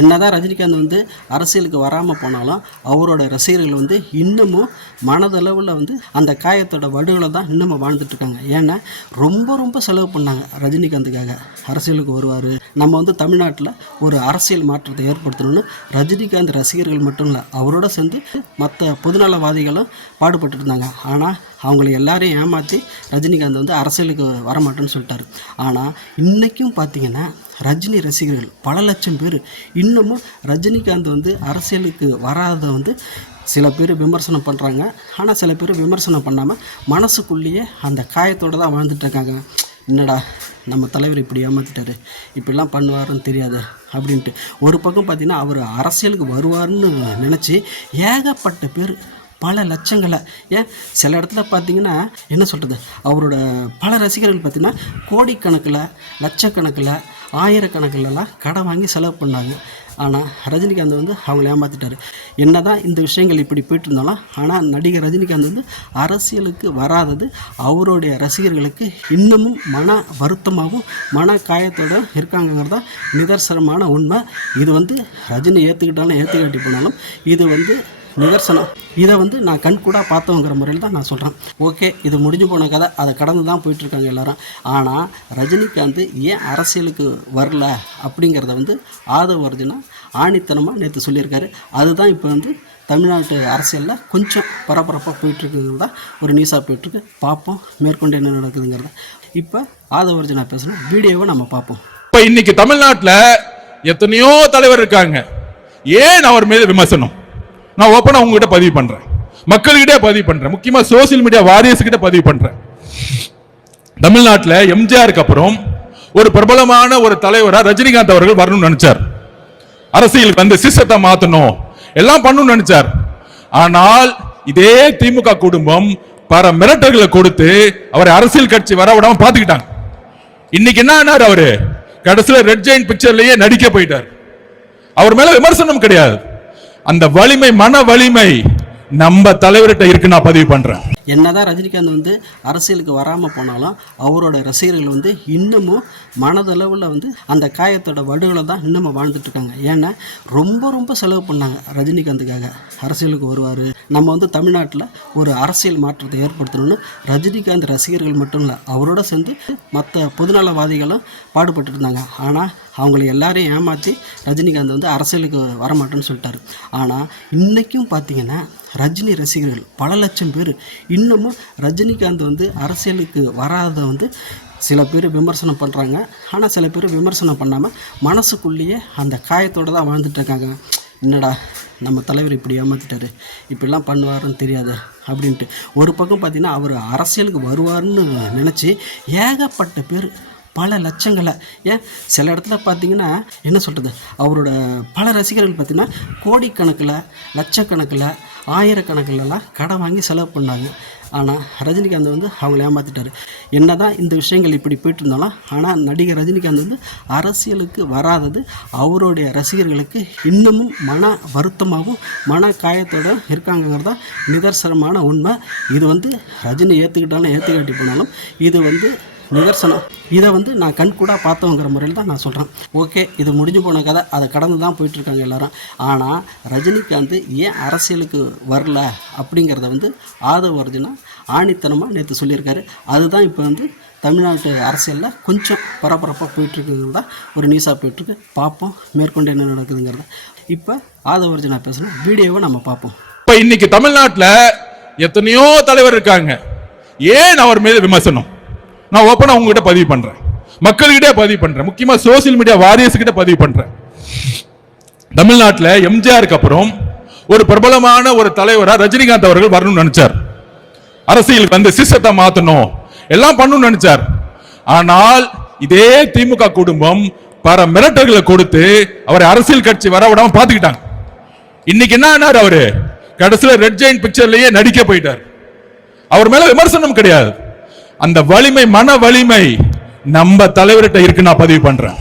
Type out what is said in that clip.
என்னதான் ரஜினிகாந்த் வந்து அரசியலுக்கு வராமல் போனாலும் அவரோட ரசிகர்கள் வந்து இன்னமும் மனதளவில் வந்து அந்த காயத்தோட வடுகளை தான் இன்னமும் வாழ்ந்துட்டு இருக்காங்க. ஏன்னா ரொம்ப ரொம்ப செலவு பண்ணாங்க ரஜினிகாந்துக்காக. அரசியலுக்கு வருவார், நம்ம வந்து தமிழ்நாட்டில் ஒரு அரசியல் மாற்றத்தை ஏற்படுத்தணும்னு ரஜினிகாந்த் ரசிகர்கள் மட்டும் இல்லை, அவரோட சேர்ந்து மற்ற பொதுநலவாதிகளும் பாடுபட்டு இருந்தாங்க. ஆனால் அவங்கள எல்லாரையும் ஏமாற்றி ரஜினிகாந்த் வந்து அரசியலுக்கு வரமாட்டேன்னு சொல்லிட்டாரு. ஆனால் இன்றைக்கும் பார்த்திங்கன்னா ரஜினி ரசிகர்கள் பல லட்சம் பேர் இன்னமும் ரஜினிகாந்த் வந்து அரசியலுக்கு வராத வந்து சில பேர் விமர்சனம் பண்ணுறாங்க. ஆனால் சில பேர் விமர்சனம் பண்ணாமல் மனசுக்குள்ளேயே அந்த காயத்தோடு தான் வாழ்ந்துட்டு இருக்காங்க. என்னடா நம்ம தலைவர் இப்படி ஏமாற்றிட்டாரு, இப்படிலாம் பண்ணுவாருன்னு தெரியாது அப்படின்ட்டு. ஒரு பக்கம் பார்த்திங்கன்னா அவர் அரசியலுக்கு வருவார்னு நினச்சி ஏகப்பட்ட பேர் பல லட்சங்களை, ஏன் சில இடத்துல பார்த்திங்கன்னா என்ன சொல்கிறது, அவரோட பல ரசிகர்கள் பார்த்திங்கன்னா கோடிக்கணக்கில் லட்சக்கணக்கில் ஆயிரக்கணக்கிலலாம் கடன் வாங்கி செலவு பண்ணாங்க. ஆனால் ரஜினிகாந்த் வந்து அவங்கள ஏமாற்றிட்டார். என்ன தான் இந்த விஷயங்கள் இப்படி போயிட்டு இருந்தாலும் ஆனால் நடிகர் ரஜினிகாந்த் வந்து அரசியலுக்கு வராதது அவருடைய ரசிகர்களுக்கு இன்னமும் மன வருத்தமாகவும் மன காயத்தோடு இருக்காங்கிறது தான் நிதர்சனமான உண்மை. இது வந்து ரஜினி ஏற்றுக்கிட்டாலும் ஏற்றுக்காட்டி போனாலும் இது வந்து நிதர்சனம். இதை வந்து நான் கண்கூடா பார்த்தவங்கிற முறையில் தான் நான் சொல்கிறேன். ஓகே, இது முடிஞ்சு போன கதை, அதை கடந்து தான் போயிட்டுருக்காங்க எல்லாரும். ஆனால் ரஜினிகாந்த் ஏன் அரசியலுக்கு வரல அப்படிங்கிறத வந்து ஆதவ அர்ஜுனா ஆணித்தனமாக நேற்று சொல்லியிருக்காரு. அதுதான் இப்போ வந்து தமிழ்நாட்டு அரசியலில் கொஞ்சம் பரபரப்பாக போயிட்டுருக்குங்கிறத ஒரு நியூஸாக போயிட்டுருக்கு. பார்ப்போம் மேற்கொண்டு என்ன நடக்குதுங்கிறத. இப்போ ஆதவ அர்ஜுனா பேசணும் வீடியோவை நம்ம பார்ப்போம். இப்போ இன்னைக்கு தமிழ்நாட்டில் எத்தனையோ தலைவர் இருக்காங்க, ஏன் அவர் மீது விமர்சனம் நான் ஓப்பனா உங்ககிட்ட பதிவு பண்றேன், மக்கள்கிட்ட பதிவு பண்றேன், முக்கியமா சோசியல் மீடியா வாரியர்ஸ் கிட்ட பதிவு பண்றேன். தமிழ்நாட்டில் எம்ஜிஆருக்கு அப்புறம் ஒரு பிரபலமான ஒரு தலைவரா ரஜினிகாந்த் அவர்கள் வரணும்னு நினைச்சார். அரசியலுக்கு வந்து சிஸ்டத்தை மாத்தணும் எல்லாம் பண்ணணும்னு நினைச்சார். ஆனால் இதே திமுக குடும்பம் பல மிரட்டல்களை கொடுத்து அவரை அரசியல் கட்சி வர விடாம பாத்துக்கிட்டாங்க. இன்னைக்கு என்ன ஆனார், அவரு கடைசியில் ரெட் ஜெயின் பிக்சர்லயே நடிக்க போயிட்டார். அவர் மேல விமர்சனம் கிடையாது, அந்த வலிமை மன வலிமை நம்ம தலைவர்கிட்ட இருக்கு. நான் பதிவு பண்றேன். என்னதான் ரஜினிகாந்த் வந்து அரசியலுக்கு வராமல் போனாலும் அவரோட ரசிகர்கள் வந்து இன்னமும் மனதளவில் வந்து அந்த காயத்தோட வடுகளை தான் இன்னமும் வாழ்ந்துட்டு இருக்காங்க. ஏன்னா ரொம்ப ரொம்ப செலவு பண்ணாங்க ரஜினிகாந்துக்காக. அரசியலுக்கு வருவார், நம்ம வந்து தமிழ்நாட்டில் ஒரு அரசியல் மாற்றத்தை ஏற்படுத்தணும்னு ரஜினிகாந்த் ரசிகர்கள் மட்டும் இல்லை, அவரோட சேர்ந்து மற்ற பொதுநலவாதிகளும் பாடுபட்டு இருந்தாங்க. ஆனால் அவங்கள எல்லாரையும் ஏமாற்றி ரஜினிகாந்த் வந்து அரசியலுக்கு வரமாட்டேன்னு சொல்லிட்டாரு. ஆனால் இன்றைக்கும் பார்த்திங்கன்னா ரஜினி ரசிகர்கள் பல லட்சம் பேர் இன்னமும் ரஜினிகாந்த் வந்து அரசியலுக்கு வராத வந்து சில பேர் விமர்சனம் பண்ணுறாங்க. ஆனால் சில பேர் விமர்சனம் பண்ணாமல் மனசுக்குள்ளேயே அந்த காயத்தோடு தான் வாழ்ந்துட்டு இருக்காங்க. என்னடா நம்ம தலைவர் இப்படி ஏமாற்றிட்டாரு, இப்படிலாம் பண்ணுவாருன்னு தெரியாது அப்படின்ட்டு. ஒரு பக்கம் பார்த்திங்கன்னா அவர் அரசியலுக்கு வருவார்னு நினச்சி ஏகப்பட்ட பேர் பல லட்சங்களை, ஏன் சில இடத்துல பார்த்திங்கன்னா என்ன சொல்கிறது, அவரோட பல ரசிகர்கள் பார்த்திங்கன்னா கோடிக்கணக்கில் லட்சக்கணக்கில் ஆயிரக்கணக்கிலலாம் கடன் வாங்கி செலவு பண்ணாங்க. ஆனால் ரஜினிகாந்த் வந்து அவங்கள ஏமாற்றிட்டார். என்ன தான் இந்த விஷயங்கள் இப்படி போயிட்டு இருந்தாலும் ஆனால் நடிகர் ரஜினிகாந்த் வந்து அரசியலுக்கு வராதது அவருடைய ரசிகர்களுக்கு இன்னமும் மன வருத்தமாகவும் மன காயத்தோடு இருக்காங்கிறது தான் நிதர்சனமான உண்மை. இது வந்து ரஜினி ஏற்றுக்கிட்டாலும் ஏற்றுக்காட்டி போனாலும் இது வந்து நிதர்சனம். இதை வந்து நான் கண்கூடாக பார்த்தவங்கிற முறையில் தான் நான் சொல்கிறேன். ஓகே, இது முடிஞ்சு போன கதை, அதை கடந்து தான் போயிட்டுருக்காங்க எல்லாரும். ஆனால் ரஜினிகாந்த் ஏன் அரசியலுக்கு வரல அப்படிங்கிறத வந்து ஆதவ அர்ஜுனா ஆணித்தனமாக நேற்று சொல்லியிருக்காரு. அதுதான் இப்போ வந்து தமிழ்நாட்டு அரசியலில் கொஞ்சம் பரபரப்பாக போயிட்டுருக்குங்கிறத ஒரு நியூஸாக போயிட்டுருக்கு. பார்ப்போம் மேற்கொண்டு என்ன நடக்குதுங்கிறத. இப்போ ஆதவ அர்ஜுனா பேசணும் வீடியோவை நம்ம பார்ப்போம். இப்போ இன்னைக்கு தமிழ்நாட்டில் எத்தனையோ தலைவர் இருக்காங்க, ஏன் அவர் மீது விமர்சனம் நான் ஓப்பனா உங்ககிட்ட பதிவு பண்றேன், மக்கள்கிட்ட பதிவு பண்றேன், முக்கியமா சோசியல் மீடியா வாரியர்ஸ் கிட்ட பதிவு பண்றேன். தமிழ்நாட்டில் எம்ஜிஆருக்கு அப்புறம் ஒரு பிரபலமான ஒரு தலைவரா ரஜினிகாந்த் அவர்கள் வரணும்னு நினைச்சார். அரசியலுக்கு வந்து சிஸ்டத்தை மாத்தணும் எல்லாம் பண்ணணும்னு நினைச்சார். ஆனால் இதே திமுக குடும்பம் பல மிரட்டல்களை கொடுத்து அவரை அரசியல் கட்சி வர விடாம பாத்துக்கிட்டாங்க. இன்னைக்கு என்ன ஆனார், அவரு கடைசியில் ரெட் ஜெயின் பிக்சர்லயே நடிக்க போயிட்டார். அவர் மேல விமர்சனம் கிடையாது, அந்த வலிமை மன வலிமை நம்ம தலைவர்கிட்ட இருக்கு. நான் பதிவு பண்றேன்.